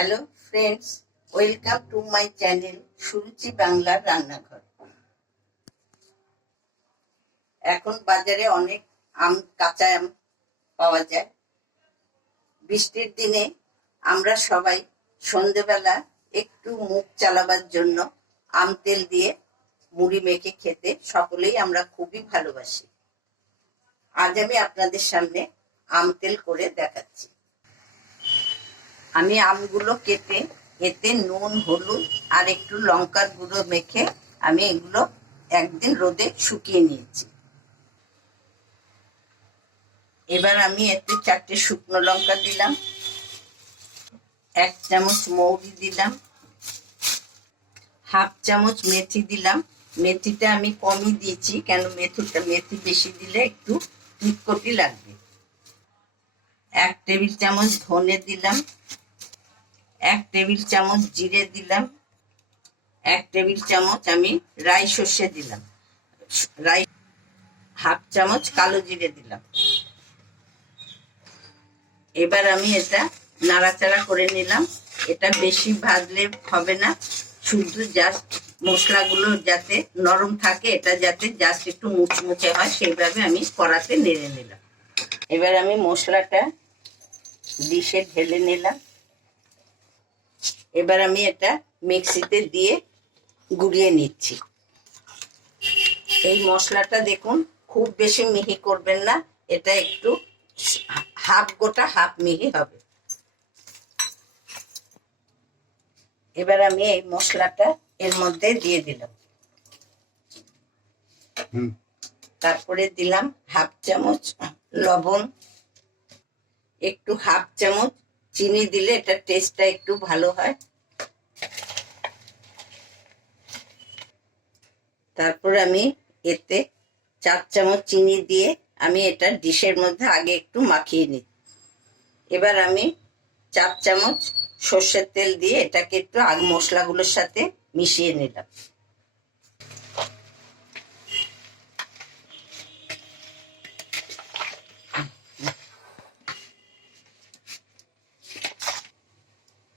Hello friends, welcome to my channel Suruchi বাংলার রান্নাঘর। এখন বাজারে অনেক কাঁচা আম পাওয়া যায়। বৃষ্টির দিনে আমরা সবাই সন্ধেবেলা একটু মুখ চালাবার জন্য আম তেল দিয়ে মুড়ি মেখে খেতে সকলেই আমরা খুবই ভালোবাসি। আজ আমি আপনাদের সামনে আম তেল করে দেখাচ্ছি। আমি আমগুলো কেটে এতে নুন, হলুদ আর একটু লঙ্কার গুঁড়ো মেখে আমি এগুলো একদিন রোদে শুকিয়ে নিয়েছি। এবার আমি এতে 4টে শুকনো লঙ্কা দিলাম, 1 চামচ মৌরি দিলাম, হাফ চামচ মেথি দিলাম। মেথিটা আমি কমই দিয়েছি, কেন মেথি বেশি দিলে একটু তিতকুটি লাগবে। 1 টেবিল চামচ ধনে দিলাম, 1 টেবিল চামচ জিরে দিলাম, 1 টেবিল চামচ আমি রাই সর্ষে দিলাম, হাফ চামচ কালো জিরে দিলাম। এবার আমি এটা নাড়াচাড়া করে নিলাম। এটা বেশি ভাজলে হবে না, শুধু জাস্ট মশলাগুলো যাতে নরম থাকে, এটা যাতে জাস্ট একটু মুচমুচে হয় সেইভাবে আমি কড়াতে নেড়ে নিলাম। এবার আমি মশলাটা ডিশে ঢেলে নিলাম। এবার আমি এটা মিক্সিতে দিয়ে গুঁড়িয়ে নিচ্ছি। এই মশলাটা দেখুন খুব বেশি মিহি করবেন না, এটা একটু হাফ গোটা হাফ মিহি হবে। এবার আমি এই মশলাটা এর মধ্যে দিয়ে দিলাম। তারপরে দিলাম হাফ চামচ লবণ, একটু হাফ চামচ চিনি দিলে এটা টেস্টটা একটু ভালো হয়। তারপর আমি এতে 4 চামচ চিনি দিয়ে আমি এটা ডিশের মধ্যে আগে একটু মাখিয়ে নিই। এবার আমি 4 চামচ সর্ষের তেল দিয়ে এটাকে একটু আগে মশলাগুলোর সাথে মিশিয়ে নিলাম।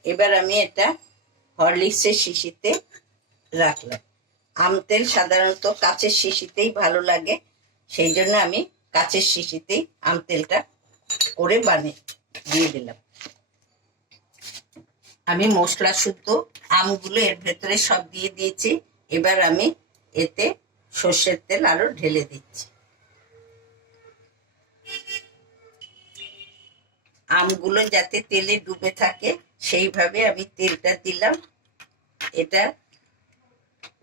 এবার আমি এটা হরলিক্সের শিশিতে রাখলাম। আম তেল সাধারণত কাচের শিশিতেই ভালো লাগে, সেই জন্য আমি কাচের শিশিতেই আম তেলটা করে দিয়ে দিলাম। আমি মশলা শুদ্ধ আমগুলো এর ভেতরে সব দিয়ে দিয়েছি। এবার আমি এতে সর্ষের তেল আরো ঢেলে দিচ্ছি। আমগুলো যাতে তেলে ডুবে থাকে সেইভাবে আমি তেলটা দিলাম। এটা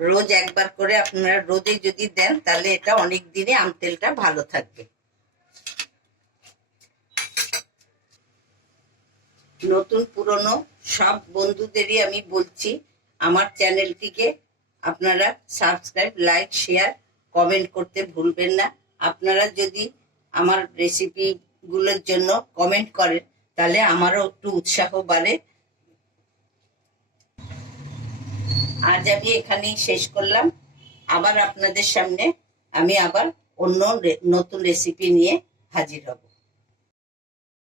রোজ একবার করে আপনারা রোদে যদি দেন তাহলে এটা অনেক দিনে আম তেলটা ভালো থাকবে। নতুন পুরনো সব বন্ধুদেরই আমি বলছি, আমার চ্যানেলটিকে আপনারা সাবস্ক্রাইব, লাইক, শেয়ার, কমেন্ট করতে ভুলবেন না। আপনারা যদি আমার রেসিপিগুলোর জন্য কমেন্ট করেন তাহলে আমারও একটু উৎসাহ বাড়ে। আজ আমি এখানেই শেষ করলাম। আবার আপনাদের সামনে আমি আবার অন্য নতুন রেসিপি নিয়ে হাজির হব।